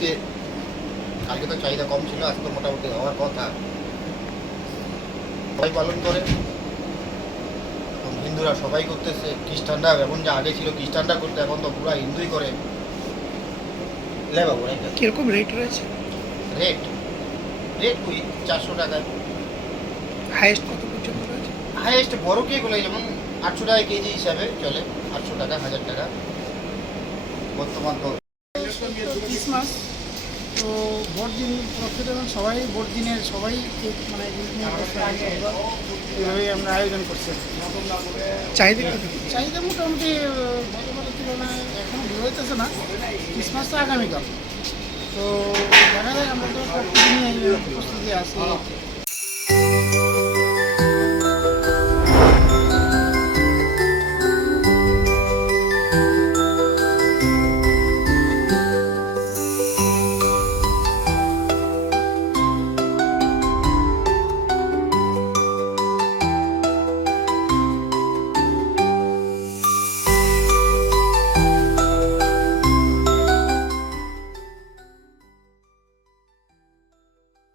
আজকে কালকে তো চাহিদা কম ছিল, আজকে মোটামুটি হওয়ার কথা। সবাই পালন করে, এখন হিন্দুরা সবাই করতেছে, খ্রিস্টানরা এখন যা আগে ছিল খ্রিস্টানরা করতে, এখন তো পুরা হিন্দুই করে। লে বাবু কিরকম রেট রয়েছে? রেট রেট ওই 400 টাকায়। হাইয়েস্ট কত পর্যন্ত রয়েছে? হাইয়েস্ট বড় কেকগুলো যেমন 800 টাকা কেজি হিসাবে চলে, 800 টাকা 1000 টাকা বর্তমান তো। ক্রিসমাস তো বড়দিন প্রফিট এবং সবাই বড়দিনের সবাই কেক মানে এইভাবেই আমরা আয়োজন করছি। চাহিদা চাহিদা মোটামুটি গতবারের তুলনায় এখনও বের হইতেছে না। ক্রিসমাস তো আগামীকাল, তো দেখা যায় আমরা তো প্রস্তুতি নিয়ে প্রস্তুতি আছি।